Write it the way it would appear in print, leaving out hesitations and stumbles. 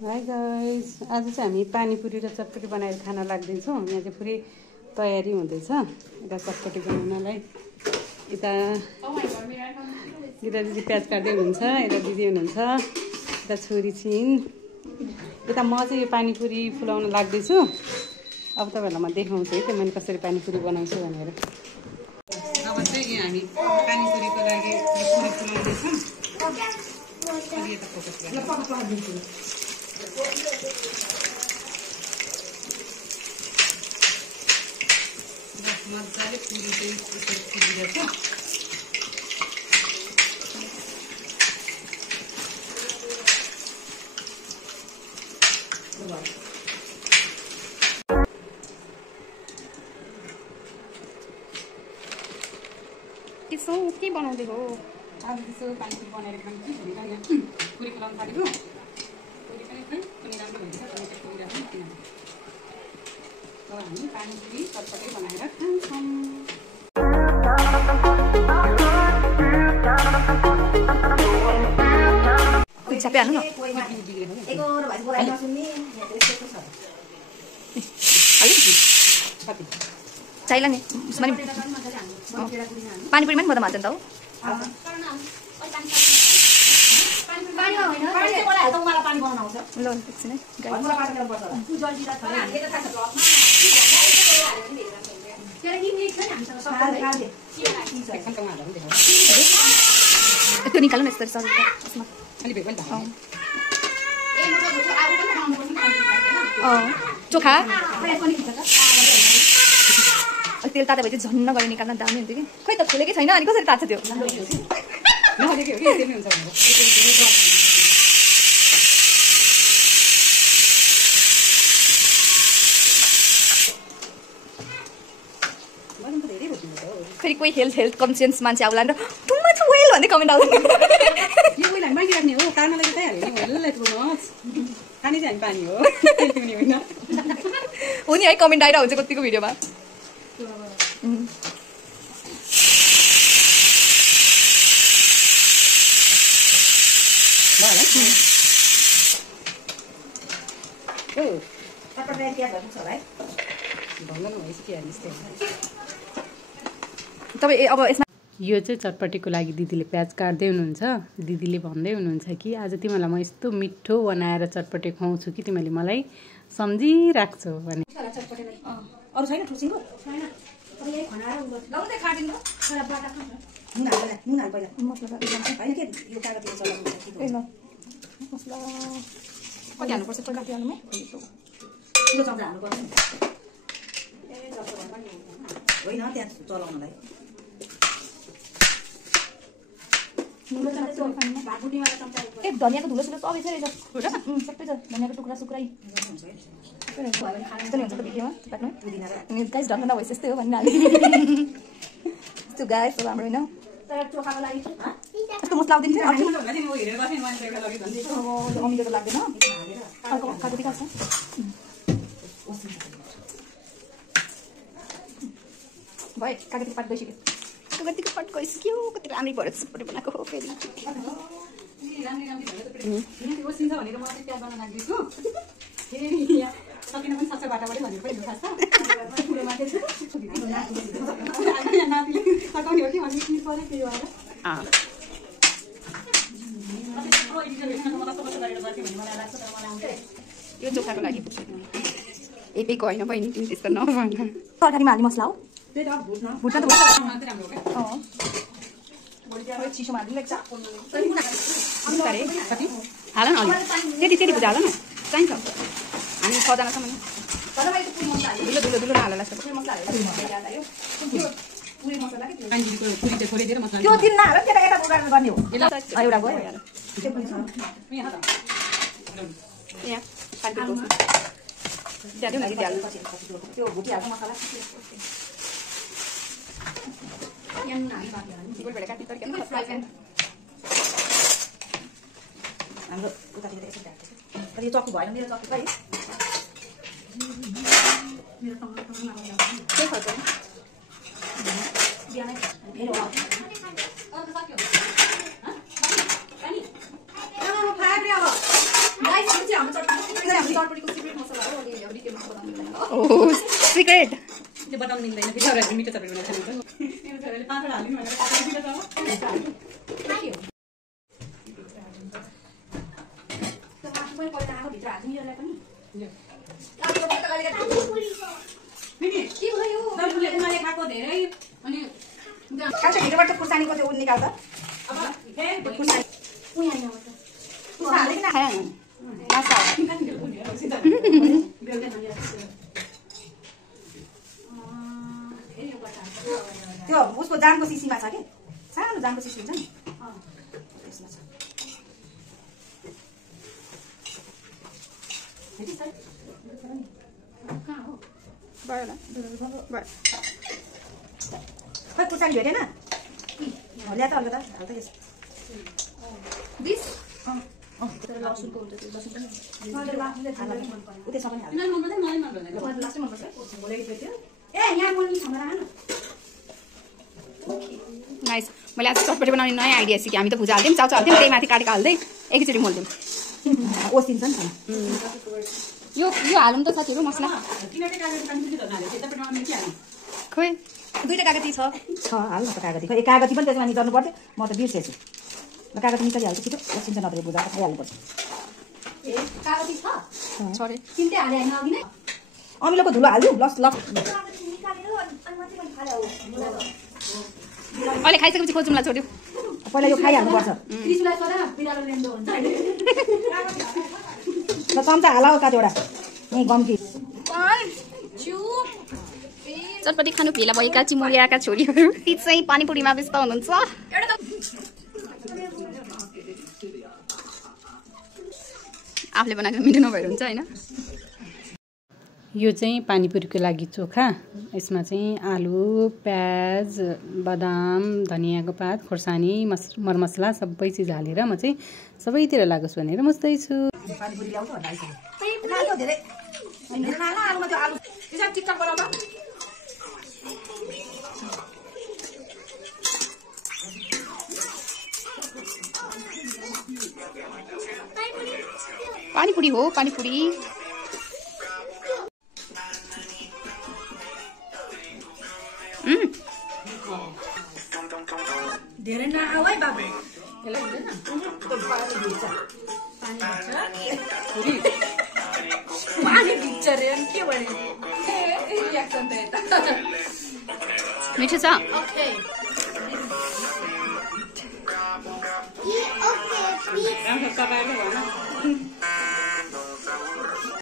High guys, आज चाहिँ हामी पानीपुरी र चटपटी बनाएर खान लाग्दैछौँ। यहाँ चाहिँ पुरै तयारी हुँदैछ यता चटपटी बनाउनलाई। यता दिदी प्याज काट्दै हुनुहुन्छ, यता दिदी हुनुहुन्छ, यता छोरी छिन्। यता म चाहिँ यो पानीपुरी फुलाउन लाग्दैछु। अब तपाईँहरूलाई म देखाउँछु है मैले कसरी पानीपुरी बनाउँछु भनेर। अब चाहिँ हामी पानीपुरीको लागि पुरी फुलाउँदैछौँ। मजाले पुरी चाहिँ फुलिरहेछ। त्यसो के बनाउँदै हो? आज त्यसो पानीपुरी बनाएर खान्छु भनेर पुरी फुलाउनु थालेको। पुरी पनि कुनै राम्रो भइन्छ, कुनै चाहिँ फुलिरहेको किन। अब हामी पानीपुरी चटपटी बनाएर खान्छौँ। सबै हाल्नु न। चाहिला नि पानीपुरीमा पनि बदाम हाल्छ नि त हो। ल एकछिन त्यो निकाल्नु न यस्तो चोखा तेल तातो भए चाहिँ झन्न गरी निकाल्न दामी हुन्थ्यो कि। खै त फुलेकै छैन, अनि कसरी तात्छ त्यो? फेरि कोही हेल्थ कन्सियस मान्छे आउला नि टु मच वेल भन्दै कमेन्ट आउँछ। हो नि है, कमेन्ट आइरहेको हुन्छ कतिको भिडियोमा। तपाईँ अब यसमा यो चाहिँ चटपटीको लागि दिदीले प्याज काट्दै हुनुहुन्छ। दिदीले भन्दै हुनुहुन्छ कि आज तिमीलाई म यस्तो मिठो बनाएर चटपटी खुवाउँछु कि तिमीले मलाई सम्झिराख्छौ भने। अरु छैन ठुसिङको छैन यही खनाएर लाउँदै खादिनु एउटा बाटा खान्छ नुन हाल पहिला मसला हैन के यो कागजले चलाउनु पर्छ कि ल मसला कति हाल्नु पर्छ पहिला हाल्नुमै यो चम्चा हाल्नु पर्छ ए जस्तो भए पनि होइन त्यहाँ चलाउनलाई एक धनियाको धुलो सुलो सबै छ रहेछ सबै छ धनियाको टुक्रा सुक्राइ गाइस ढङ्ग नभएछ यस्तै हो भन्ने गाइस राम्रो होइन यस्तो मसला आउँदैन अमिलो त लाग्दैन कागती खान्छ भयो कागती पात गइसक्यो कागतीको पात गइसक्यो कति राम्रै भएर सबै बनाएको हो फेरि सकिन पनि सक्छ बाटाबाटै भनेर पनि दुःख छ। सकाउने हो कि भन्ने चिज पऱ्यो त्यही भएर यो चोखाको लागि एपेको होइन बहिनी तिमी त्यस्तो नभन। तरकारीमा हाल्ने मसला हो भुट्न त चिसोमा हाल्नु हाल न अलि त्यति त्यति बुझा हाल न चाहिन्छ हामी 6 जनासम्म धुलो धुलो धुलो नहाल्ला त्यो दिन नहाल त्यता यता उडान गर्ने हो एउटा गयो यहाँ त्यो भुटिहाल्छ मसला हाम्रो उतातिर यसो ढाक्छ अलि चक्कु भएन मेरो चक्कु है मेरो टमाटरमा के खर्च बिहानै मेरो अरू सक्यो ह पानी फायर रे अब गाइस चाहिँ हाम्रो चट्टी चटपटीको सिक्रेट मसला हो अनि अब डिटेलमा बताउनु मिल्दैन ल ओ सिक्रेट त्यो बताउनु मिल्दैन फेरि अरूहरूले मिठो चटपटी बनाएर खानुहुन्छ मेरो छोराले 5 वटा हालिदिनु भनेर के हो त्यो मासु पनि पहिला आएको भित्र हाल्दिनु यसलाई पनि के भयो दलफुलले उमाले खाएको धेरै अनि खान्छ भित्रबाट खुर्सानीको त्यो निकाल्छ अब फेरि खुर्सानी उहाँ आइन त खुर्सा हालेन खायो माछा त्यो उसको जामको सिसीमा छ कि सानो जामको सिसी हुन्छ नि त्यसमा छ कहाँ हो खै खुर्सानी भेटेन ल्या त हल्का त हाल्दै यसो दिस लसुनको हुन्छ त्यो लसुन पनि ए यहाँ बोल्नु छ मलाई नाइस मैले आज चटपटी बनाउने नयाँ आइडिया सिकेँ हामी त भुजा हाल्थ्यौँ चाउचाउ हाल्थ्यौँ त्यही माथि काटेको हाल्दै एकैचोटि मोल्थ्यौँ ओसिन्छ नि यो हालौँ त साथीहरू मसला खोइ दुईटा कागती छ हाल न त कागती खै कागती पनि त्यसमा निकाल्नु पर्थ्यो म त बिर्सेछु ल कागती निकालिहाल्छु छिटो ओसिन्छ नत्र भुजा खाइहाल्नुपर्छ कागती छ सरी तिनटै हाले होइन अघि नै अमिलोको धुलो हाल्नु लस लस अहिले खाइसकेपछि खोजौँला छोड्यो पहिला यो खाइहाल्नुपर्छ ल चम्चा हाल कतिवटा यहीँ गम्की चटपटी खानु भेला भएका चिमुरियाका छोरीहरू ती चाहिँ पानीपुरीमा व्यस्त हुनुहुन्छ आफूले बनाएको मिठो नभएर हुन्छ होइन यो चाहिँ पानीपुरीको लागि चोखा यसमा चाहिँ आलु प्याज बदाम धनियाँको पात खोर्सानी मरमसला सबै चिज हालेर म चाहिँ सबैतिर लागोस् भनेर मुस्दैछु पानीपुरी ल्याउँछ होला धेरै आलुमा त्यो आलु त्यसमा टिकटक बनाउँदा पानीपुरी हो पानीपुरी धेरै नआऊ है बाबु पानी भिज्छ रे अनि के भने रियाक्सन त यता मिठो छ तपाईले भन